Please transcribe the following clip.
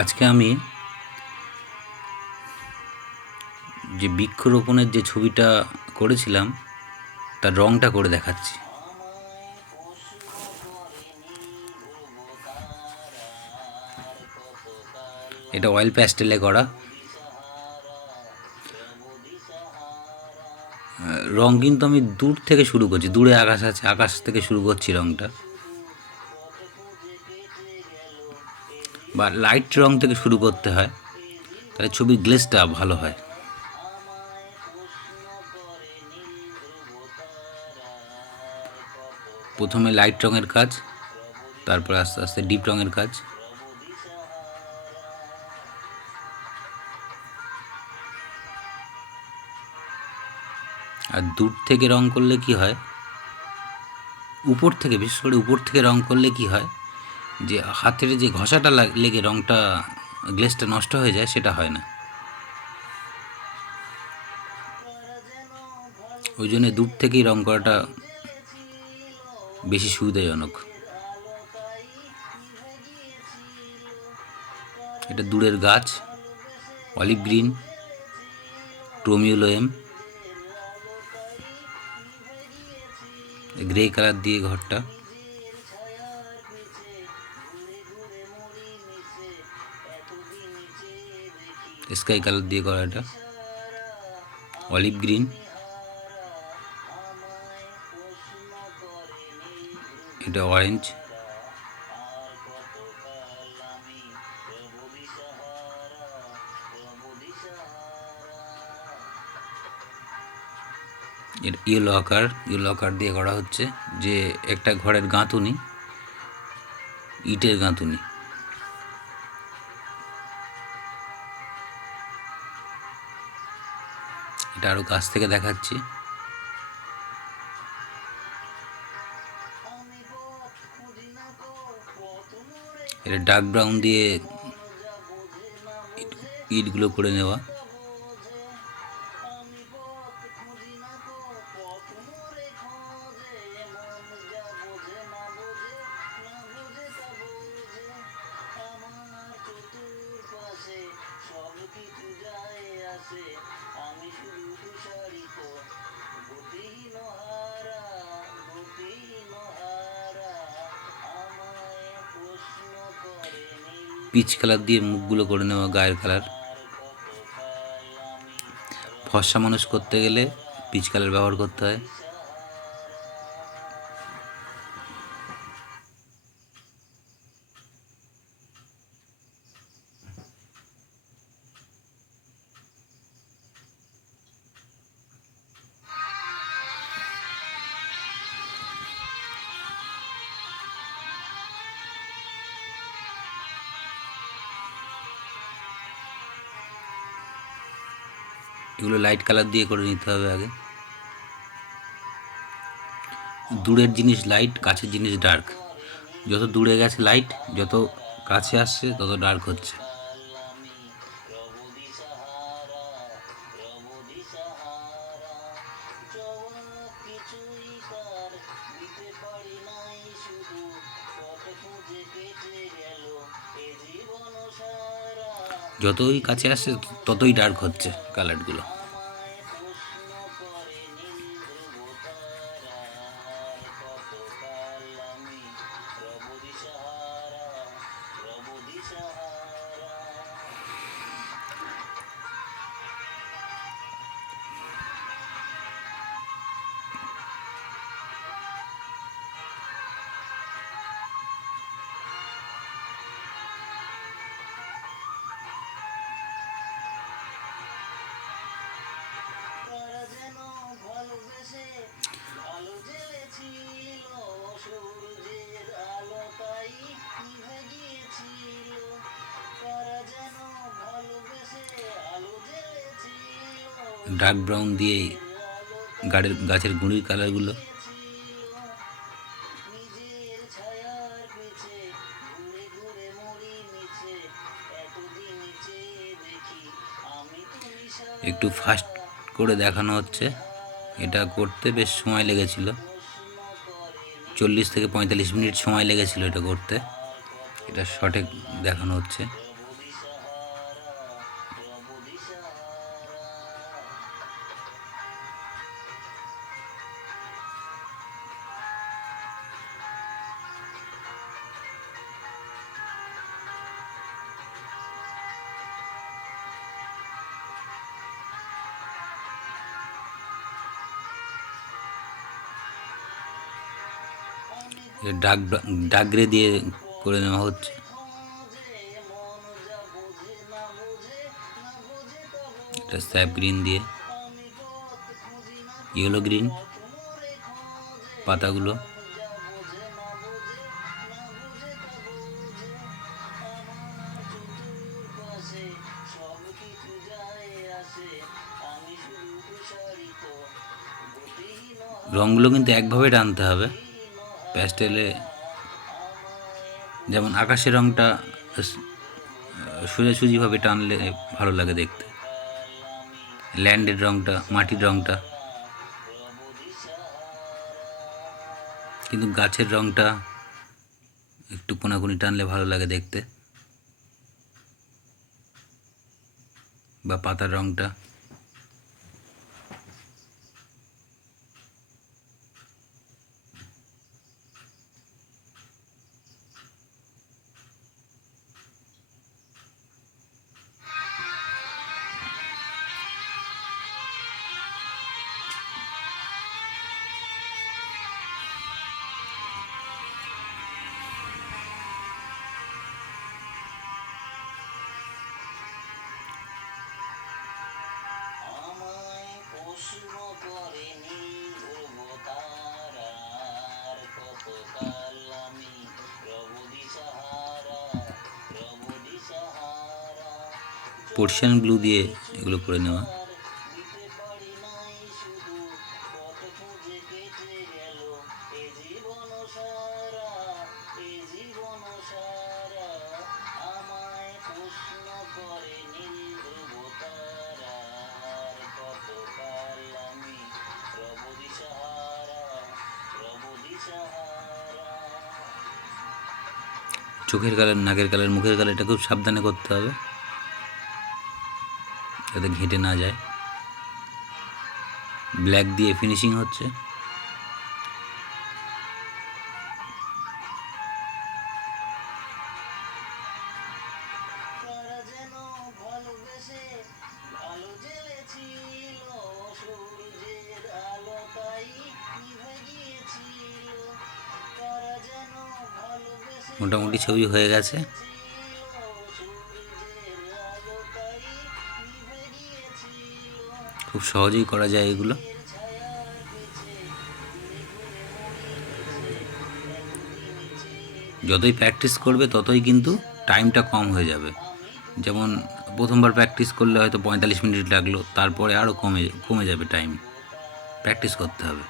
আজকে আমি যে বৃক্ষরোপণের যে ছবিটা করেছিলাম তার রঙটা করে দেখাচ্ছি। এটা অয়েল প্যাস্টেলে করা। রং কিন্তু আমি দূর থেকে শুরু করছি, দূরে আকাশ আছে, আকাশ থেকে শুরু করছি রংটা, বা লাইট রং থেকে শুরু করতে হয়, তাহলে ছবির গ্লেজটা ভালো হয়। প্রথমে লাইট রঙের কাজ, তারপর আস্তে আস্তে ডিপ রঙের কাজ। আর দূর থেকে রং করলে কি হয়, উপর থেকে, বিশেষ করে উপর থেকে রং করলে কি হয়, যে হাতের যে ঘষাটা লেগে রংটা গ্লেজটা নষ্ট হয়ে যায়, সেটা হয় না। ওই জন্য দূর থেকেই রং করাটা বেশি সুবিধাজনক। এটা দূরের গাছ, অলিভ গ্রিন, ট্রোমিওলোয়েম, গ্রে কালার দিয়ে ঘরটা, স্কাই কালার দিয়ে করা, এটা অলিভ গ্রিন, এটা অরেঞ্জ, এটা ইয়েলো আকার দিয়ে করা হচ্ছে, যে একটা ঘরের গাঁথুনি, ইটের গাঁথুনি। এটা আরও কাছ থেকে দেখাচ্ছি। এটা ডার্ক ব্রাউন দিয়ে ইটগুলো করে নেওয়া। পিচ কালার দিয়ে মুখগুলো করে নেওয়া, গায়ের কালার। ফর্সা মানুষ করতে গেলে পিচ কালার ব্যবহার করতে হয়। এগুলো লাইট কালার দিয়ে করে নিতে হবে আগে। দূরের জিনিস লাইট, কাছের জিনিস ডার্ক। যত দূরে গেছে লাইট, যত কাছে আসছে তত ডার্ক হচ্ছে। যতই কাছে আসছে ততই ডার্ক হচ্ছে কালারগুলো। ডার্ক ব্রাউন দিয়ে গাছের গুঁড়ির কালারগুলো। একটু ফাস্ট করে দেখানো হচ্ছে। এটা করতে বেশ সময় লেগেছিল, 40 থেকে 45 মিনিট সময় লেগেছিল এটা করতে। এটা শর্টে দেখানো হচ্ছে। ডাক ডাগরে দিয়ে করে নেওয়া হচ্ছে। এটা স্যাপ গ্রিন দিয়ে, ইয়েলো গ্রিন পাতাগুলো। রঙগুলো কিন্তু একভাবে টানতে হবে। প্যাস্টেলে যেমন আকাশের রঙটা সোজাসুজিভাবে টানলে ভালো লাগে দেখতে, ল্যান্ডের রঙটা, মাটির রঙটা, কিন্তু গাছের রঙটা একটু কোনাকুনি টানলে ভালো লাগে দেখতে, বা পাতার রঙটা। পোর্শন ব্লু দিয়ে এগুলো করে নেওয়া। চোখের কালার, নাকের কালার, মুখের কালার, এটা খুব সাবধানে করতে হবে যাতে ঘেঁটে না যায়। ব্ল্যাক দিয়ে ফিনিশিং হচ্ছে। মোটামুটি ছবি হয়ে গেছে। খুব সহজেই করা যায় এগুলো। যতই প্র্যাকটিস করবে ততই কিন্তু টাইমটা কম হয়ে যাবে। যেমন প্রথমবার প্র্যাকটিস করলে হয়তো 45 মিনিট লাগলো, তারপরে আরও কমে যাবে টাইম। প্র্যাকটিস করতে হবে।